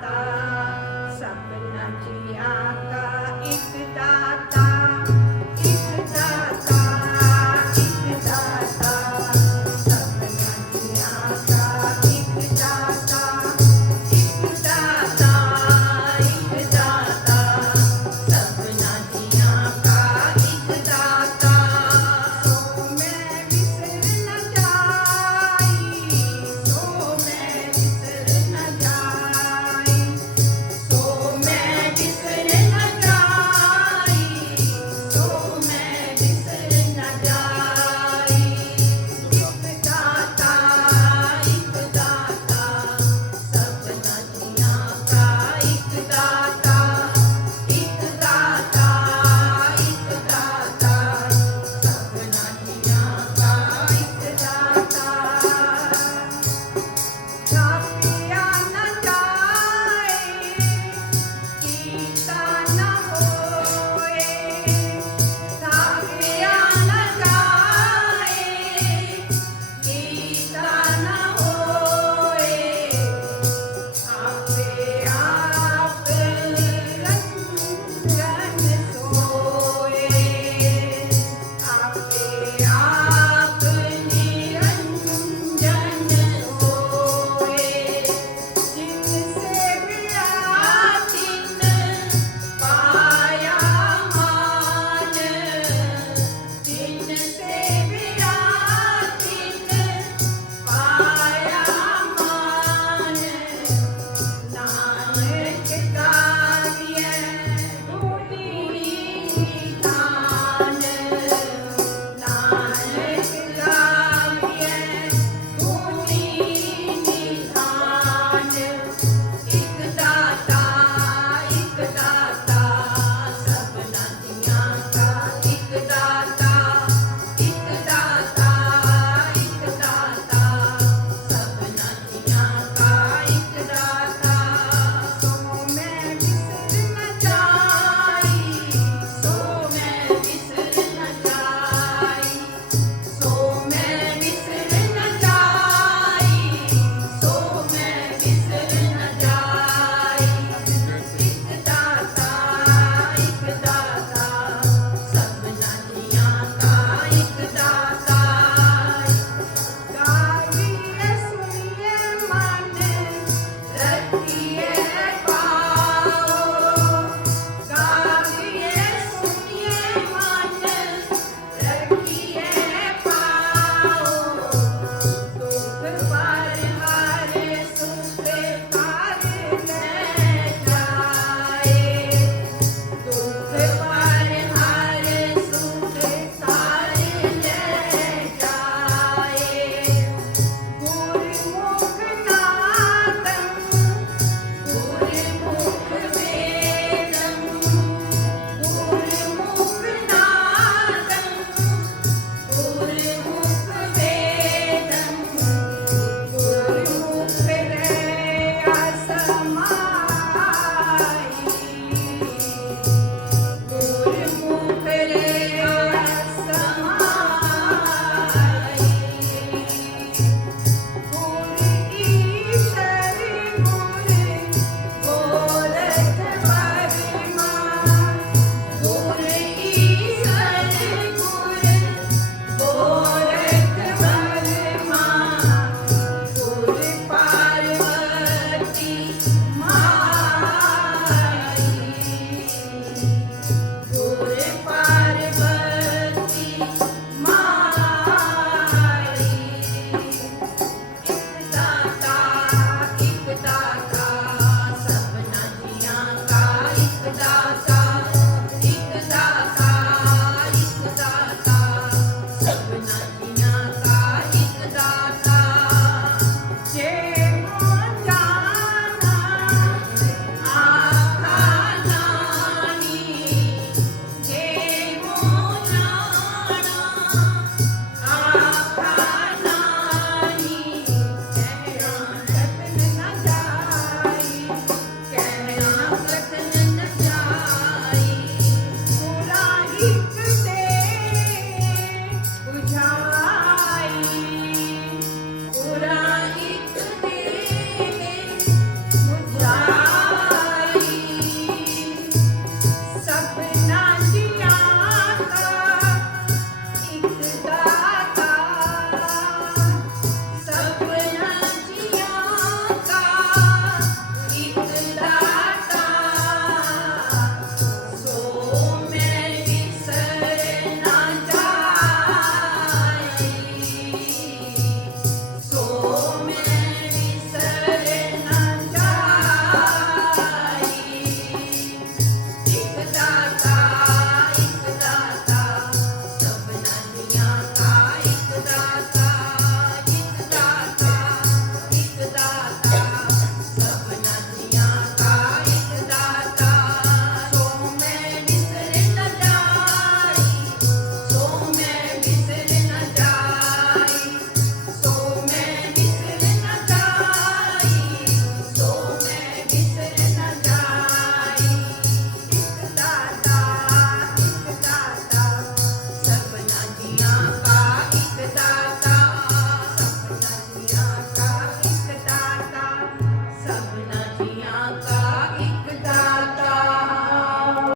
Santa.